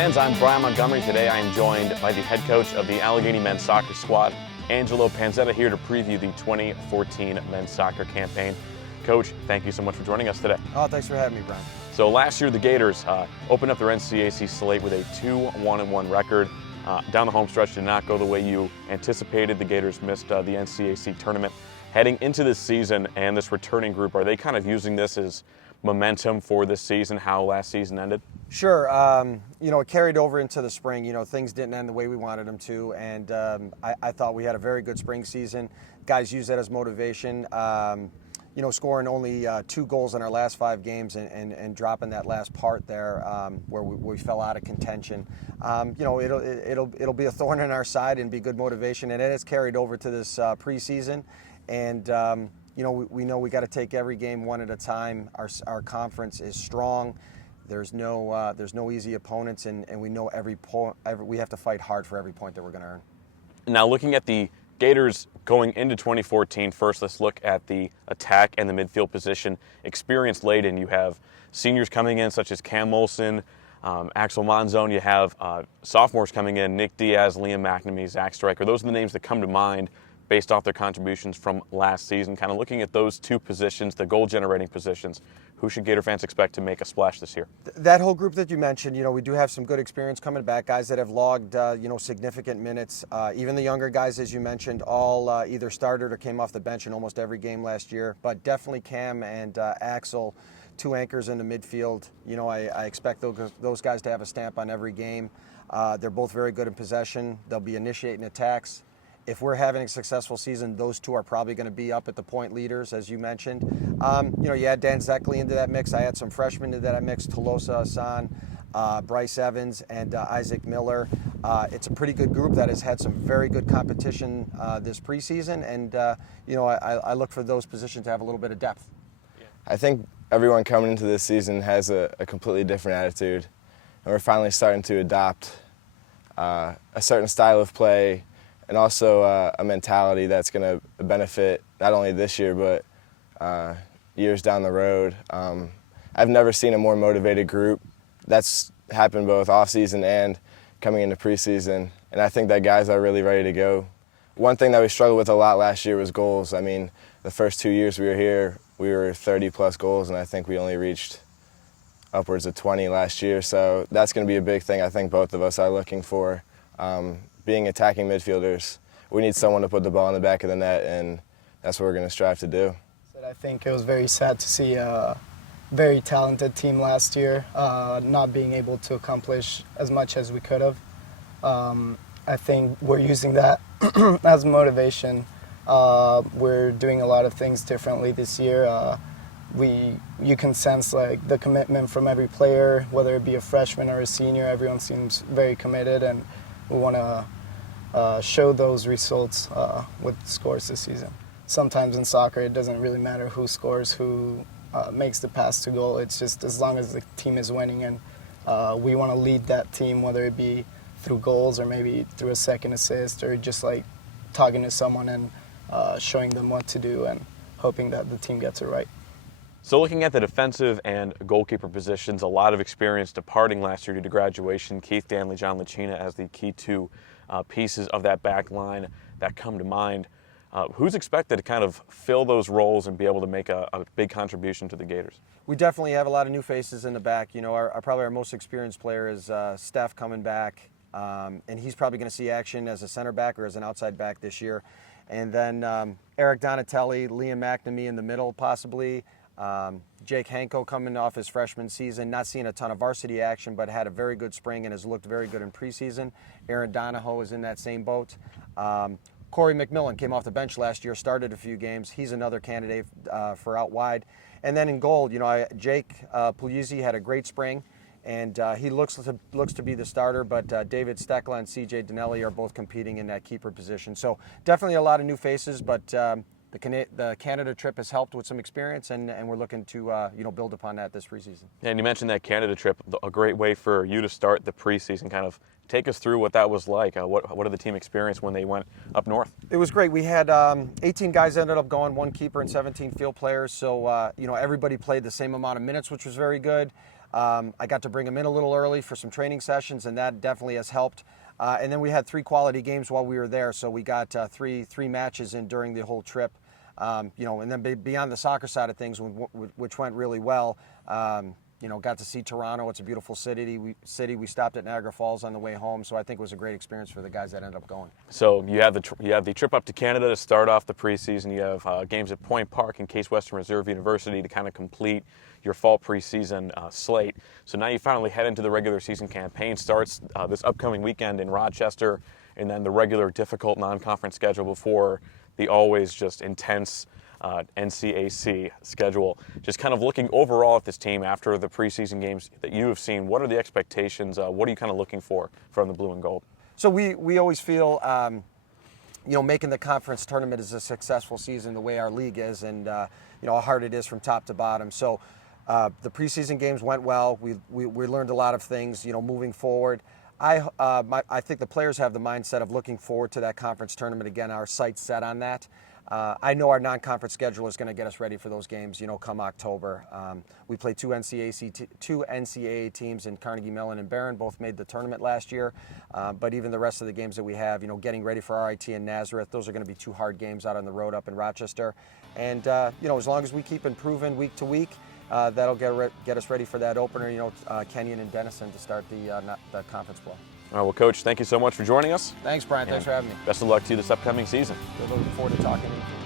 fans, I'm Bryan Montgomery. Today I am joined by the head coach of the Allegheny men's soccer squad, Angelo Panzetta, here to preview the 2014 men's soccer campaign. Coach, thank you so much for joining us today. Oh, thanks for having me, Bryan. So last year the Gators opened up their NCAC slate with a 2-1-1 record. Down the home stretch did not go the way you anticipated. The Gators missed the NCAC tournament. Heading into this season and this returning group, are they kind of using this as momentum for this season, how last season ended? Sure. It carried over into the spring. Things didn't end the way we wanted them to, and I thought we had a very good spring season. Guys used that as motivation. Scoring only 2 goals in our last 5 games and dropping that last part there where we fell out of contention. It'll be a thorn in our side and be good motivation, and it has carried over to this preseason. And we know we got to take every game one at a time. Our conference is strong. There's no easy opponents, and we know we have to fight hard for every point that we're going to earn. Now, looking at the Gators going into 2014, first let's look at the attack and the midfield position. Experience laden, you have seniors coming in such as Cam Olson, Axel Monzon. You have sophomores coming in, Nick Diaz, Liam McNamee, Zach Stryker. Those are the names that come to mind based off their contributions from last season. Kind of looking at those 2 positions, the goal-generating positions, who should Gator fans expect to make a splash this year? That whole group that you mentioned, we do have some good experience coming back, guys that have logged, significant minutes. Even the younger guys, as you mentioned, all either started or came off the bench in almost every game last year. But definitely Cam and Axel, 2 anchors in the midfield. I expect those guys to have a stamp on every game. They're both very good in possession. They'll be initiating attacks. If we're having a successful season, those 2 are probably going to be up at the point leaders, as you mentioned. You add Dan Zeckley into that mix. I had some freshmen into that mix, Tolosa Hassan, Bryce Evans, and Isaac Miller. It's a pretty good group that has had some very good competition this preseason, and I look for those positions to have a little bit of depth. I think everyone coming into this season has a completely different attitude, and we're finally starting to adopt a certain style of play, and also a mentality that's going to benefit not only this year but years down the road. I've never seen a more motivated group. That's happened both off-season and coming into preseason, and I think that guys are really ready to go. One thing that we struggled with a lot last year was goals. I mean, the first 2 years we were here, we were 30-plus goals, and I think we only reached upwards of 20 last year. So that's going to be a big thing I think both of us are looking for. Being attacking midfielders, we need someone to put the ball in the back of the net, and that's what we're going to strive to do. I think it was very sad to see a very talented team last year not being able to accomplish as much as we could have. I think we're using that as motivation. We're doing a lot of things differently this year. You can sense the commitment from every player, whether it be a freshman or a senior. Everyone seems very committed, and we want to show those results with scores this season. Sometimes in soccer, it doesn't really matter who scores, who makes the pass to goal. It's just as long as the team is winning, and we want to lead that team, whether it be through goals or maybe through a second assist or just talking to someone and showing them what to do and hoping that the team gets it right. So looking at the defensive and goalkeeper positions, a lot of experience departing last year due to graduation. Keith Danley, John Lachina as the key 2 pieces of that back line that come to mind. Who's expected to kind of fill those roles and be able to make a big contribution to the Gators? We definitely have a lot of new faces in the back. Probably our most experienced player is Steph coming back, and he's probably going to see action as a center back or as an outside back this year. And then Eric Donatelli, Liam McNamee in the middle possibly. Jake Hanko coming off his freshman season, not seeing a ton of varsity action, but had a very good spring and has looked very good in preseason. Aaron Donahoe is in that same boat. Corey McMillan came off the bench last year, started a few games. He's another candidate for out wide. And then in goal, Jake Pugliese had a great spring, and he looks to be the starter, but David Stekla and CJ Dinelli are both competing in that keeper position. So definitely a lot of new faces, but the Canada trip has helped with some experience, and we're looking to build upon that this preseason. Yeah, and you mentioned that Canada trip, a great way for you to start the preseason. Kind of take us through what that was like. What did the team experience when they went up north? It was great. We had 18 guys ended up going, 1 keeper and 17 field players. So everybody played the same amount of minutes, which was very good. I got to bring them in a little early for some training sessions, and that definitely has helped. And then we had 3 quality games while we were there, so we got three matches in during the whole trip. And then beyond the soccer side of things, which went really well, got to see Toronto. It's a beautiful city. We stopped at Niagara Falls on the way home, so I think it was a great experience for the guys that ended up going. So you have the trip up to Canada to start off the preseason. You have games at Point Park and Case Western Reserve University to kind of complete your fall preseason slate. So now you finally head into the regular season campaign. Starts this upcoming weekend in Rochester, and then the regular difficult non-conference schedule before the always just intense NCAC schedule. Just kind of looking overall at this team after the preseason games that you have seen, what are the expectations? What are you kind of looking for from the blue and gold? So we always feel, making the conference tournament is a successful season the way our league is, and how hard it is from top to bottom. So the preseason games went well. We learned a lot of things, moving forward. I think the players have the mindset of looking forward to that conference tournament again. Our sight's set on that. I know our non-conference schedule is going to get us ready for those games, come October. We played two NCAA teams in Carnegie Mellon and Barron, both made the tournament last year. But even the rest of the games that we have, getting ready for RIT and Nazareth, those are going to be 2 hard games out on the road up in Rochester. And, as long as we keep improving week to week, that'll get us ready for that opener, Kenyon and Denison to start the conference play. All right, well, Coach, thank you so much for joining us. Thanks, Brian. Thanks for having me. Best of luck to you this upcoming season. We're looking forward to talking to you.